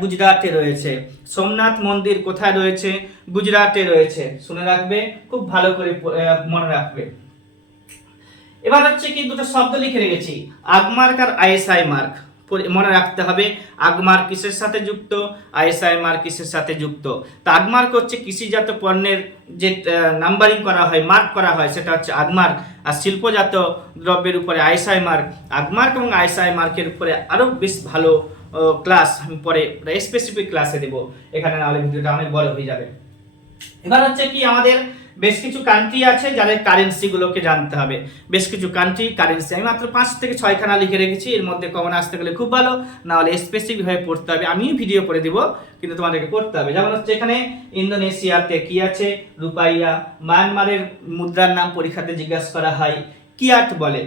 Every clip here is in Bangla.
গুজরাটে রয়েছে। সোমনাথ মন্দির কোথায় রয়েছে? গুজরাটে রয়েছে। শুনে রাখবে, খুব ভালো করে মনে রাখবে। এবার হচ্ছে কি দুটো শব্দ লিখে রেখেছি, আগমার্ক আর আইএসআই মার্ক। মনে রাখতে হবে আগমার্ক কিসের সাথে যুক্ত, আইএসআই মার্ক কিসের সাথে যুক্ত। তো আগমার্ক হচ্ছে কৃষিজাত পণ্যের যে নাম্বারিং করা হয়, মার্ক করা হয়, সেটা হচ্ছে আগমার্ক। আর শিল্পজাত দ্রব্যের উপরে আইএসআই মার্ক। আগমার্ক এবং আইএসআই মার্কের উপরে আরো বেশ ভালো ক্লাস আমি পরে স্পেসিফিক ক্লাসে দেব, এখানে নাহলে ভিডিওটা অনেক বড় হয়ে যাবে। এবার হচ্ছে কি আমাদের বেশ কিছু কান্ট্রি আছে যাদের কারেন্সি গুলোকে জানতে হবে। বেশ কিছু কান্ট্রি কারেন্সি আমি মাত্র 5 থেকে 6 খানা লিখে রেখেছি, এর মধ্যে কমন আসতে গেলে খুব ভালো, না হলে স্পেসিফিক ভাবে পড়তে হবে। আমি ভিডিও করে দিব, কিন্তু তোমাদেরকে পড়তে হবে। যেমন হচ্ছে এখানে ইন্দোনেশিয়াতে কি আছে? রুপাইয়া। মায়ানমারের মুদ্রার নাম পরীক্ষাতে জিজ্ঞাসা করা হয়, কিয়াট বলে।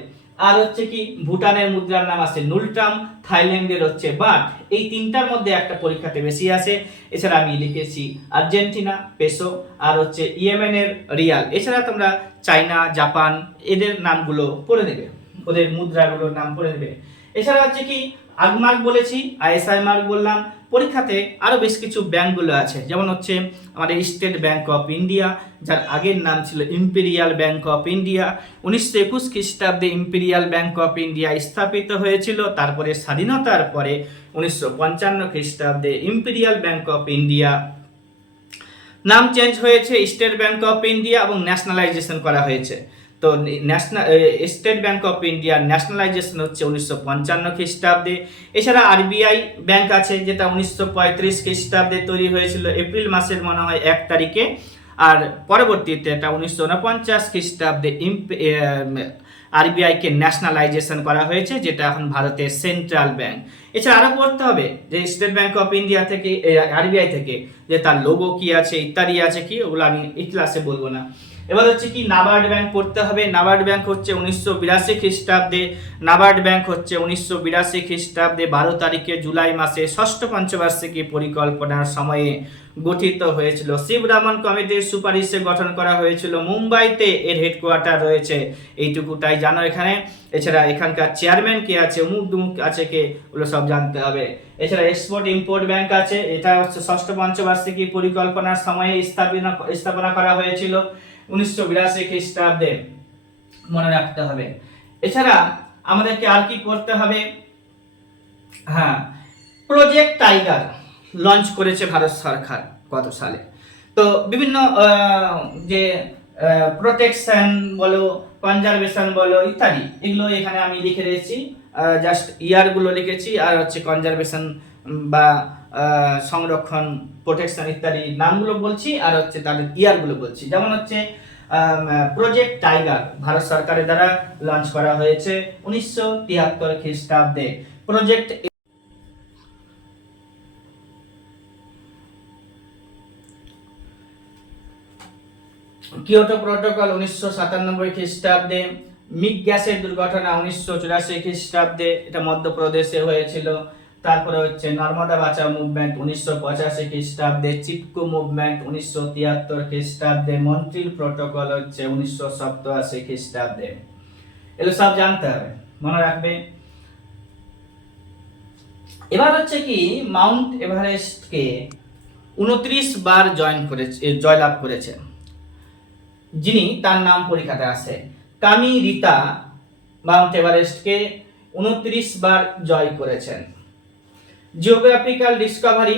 আর হচ্ছে কি ভুটানের মুদ্রার নাম আছে নুলট্রাম, থাইল্যান্ডের হচ্ছে বাট। এই তিনটার মধ্যে একটা পরীক্ষাতে বেশি আসে। এছাড়া আমি লিখেছি আর্জেন্টিনা পেসো, আর হচ্ছে ইয়েমেনের রিয়াল। এছাড়া তোমরা চায়না, জাপান এদের নামগুলো পড়ে নেবে, ওদের মুদ্রাগুলোর নাম পড়ে নেবে। এছাড়া হচ্ছে কি আগমার্ক বলেছি, আইএসআই মার্ক বললাম। পরীক্ষাতে আরো বেশ কিছু ব্যাংকগুলো আছে, যেমন হচ্ছে আমাদের স্টেট ব্যাংক অফ ইন্ডিয়া, যার আগের নাম ছিল ইম্পেরিয়াল ব্যাংক অফ ইন্ডিয়া। 1921 খ্রিস্টাব্দে ইম্পেরিয়াল ব্যাংক অফ ইন্ডিয়া স্থাপিত হয়েছিল। তারপরে স্বাধীনতার পরে 1955 খ্রিস্টাব্দে ইম্পেরিয়াল ব্যাংক অফ ইন্ডিয়া নাম চেঞ্জ হয়েছে স্টেট ব্যাংক অফ ইন্ডিয়া এবং ন্যাশনালাইজেশন করা হয়েছে। তো state bank of India nationalisation হচ্ছে 1955 খ্রিস্টাব্দে। এছাড়া আরবিআই ব্যাংক আছে, যেটা 1935 খ্রিস্টাব্দে তৈরি হয়েছিল এপ্রিল মাসের মনে হয় 1 তারিখে। আর পরবর্তীতে এটা 1949 খ্রিস্টাব্দে আরবিআই কে ন্যাশনালাইজেশন করা হয়েছে, যেটা এখন ভারতের সেন্ট্রাল ব্যাংক। এছাড়া আরো পড়তে হবে যে স্টেট ব্যাংক অফ ইন্ডিয়া থেকে, আরবিআই থেকে, যে তার লোগো কি আছে ইত্যাদি আছে কি, ওগুলো আমি এই ক্লাসে বলবো না। এবার হচ্ছে কি নাবার্ড ব্যাংক পড়তে হবে। নাবার্ড ব্যাংক হচ্ছে 1982 খ্রিস্টাব্দে। নাবার্ড ব্যাংক হচ্ছে 1982 খ্রিস্টাব্দে 12 তারিখে জুলাই মাসে ষষ্ঠ পঞ্চবার্ষিকী পরিকল্পনার সময়ে গঠিত হয়েছিল। শিবরামন কমিটির সুপারিশে গঠন করা হয়েছিল। মুম্বাইতে এর হেডকোয়ার্টার রয়েছে, এইটুকুটাই জানো এখানে। এছাড়া এখানকার চেয়ারম্যান কে আছে, অমুক দুমুক আছে কে, ওগুলো সব জানতে হবে। এছাড়া এক্সপোর্ট ইম্পোর্ট ব্যাংক আছে, এটা হচ্ছে ষষ্ঠ পঞ্চবার্ষিকী পরিকল্পনার সময়ে স্থাপনা করা হয়েছিল 1982 খ্রিস্টাব্দে, মনে রাখতে হবে। এছাড়া আমাদেরকে আর কি করতে হবে? হ্যাঁ, প্রজেক্ট টাইগার লঞ্চ করেছে ভারত সরকার কত সালে? তো বিভিন্ন যে প্রোটেকশন বলো, কনজারভেশন বলো ইত্যাদি, এগুলো এখানে আমি লিখে রেখেছি, জাস্ট ইয়ারগুলো লিখেছি। আর হচ্ছে কনজারভেশন বা সংরক্ষণ, প্রোটেকশন ইত্যাদি নামগুলো বলছি, আর হচ্ছে তাদের ইয়ারগুলো বলছি। যেমন হচ্ছে প্রজেক্ট টাইগার ভারত সরকারের দ্বারা লঞ্চ করা হয়েছে 1973 খ্রিস্টাব্দে। প্রজেক্ট কিয়োটো প্রোটোকল 1997 খ্রিস্টাব্দে। মিগ গ্যাসের দুর্ঘটনা 1984 খ্রিস্টাব্দে, এটা মধ্যপ্রদেশে হয়েছিল। তারপরে হচ্ছে নর্মদা বাঁচাও মুভমেন্ট 1985 খ্রিস্টাব্দে। চিপকো মুভমেন্ট 1973 খ্রিস্টাব্দে। মন্ট্রিল প্রোটোকল হচ্ছে 1987 খ্রিস্টাব্দে। এগুলো সব জানতে হবে, মনে রাখবে। এবার হচ্ছে কি মাউন্ট এভারেস্টকে 29 বার জয়লাভ করেছে যিনি, তার নাম পরীক্ষাতে আসে। কামি রিতা মাউন্ট এভারেস্টকে 29 বার জয় করেছেন। Geographical Discovery